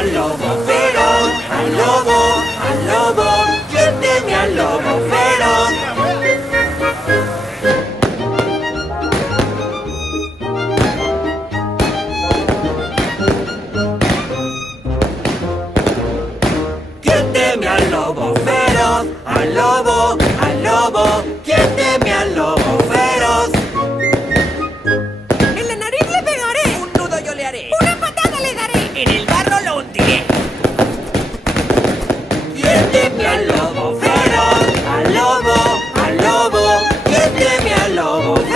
al lobo feroz, al lobo, ¿quién teme al lobo feroz? ¿Quién teme al lobo feroz? Al lobo, ¿quién teme al lobo feroz? En la nariz le pegaré. Un nudo yo le haré. Una patada le daré. En el barro lo hundiré. ¿Quién teme al lobo feroz? Al lobo, ¿quién teme al lobo feroz?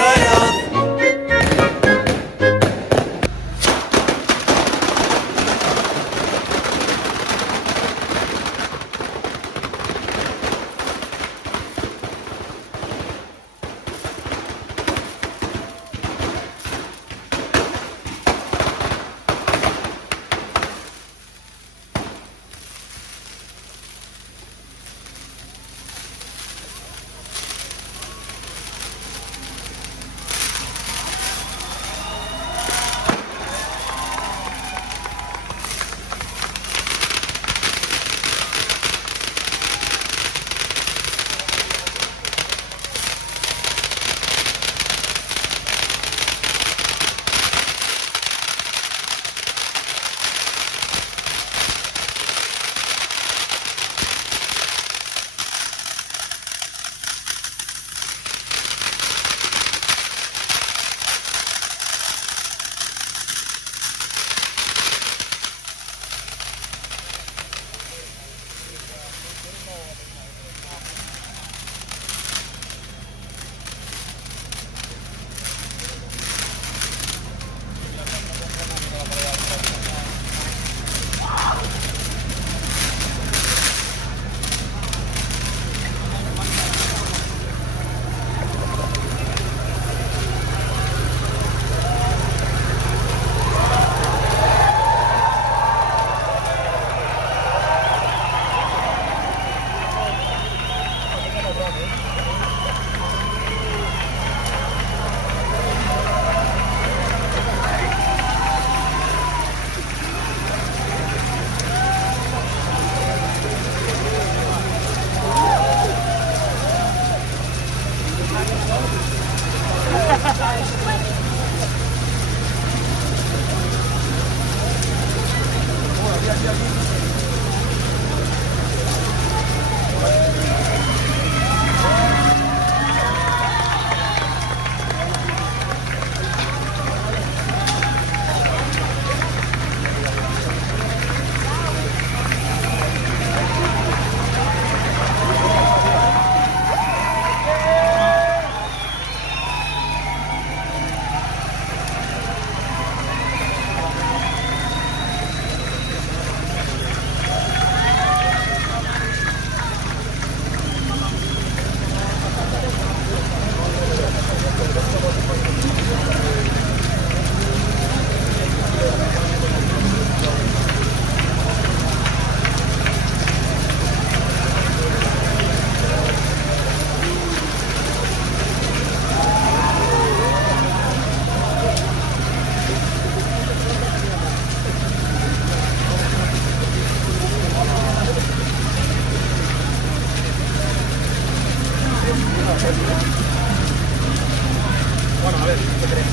Bueno, a ver, ¿qué crees?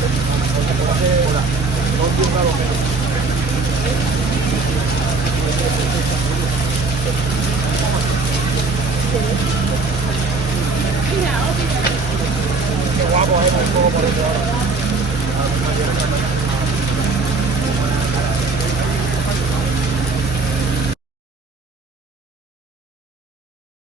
No entiendo lo que... Qué guapo es el juego por eso ahora.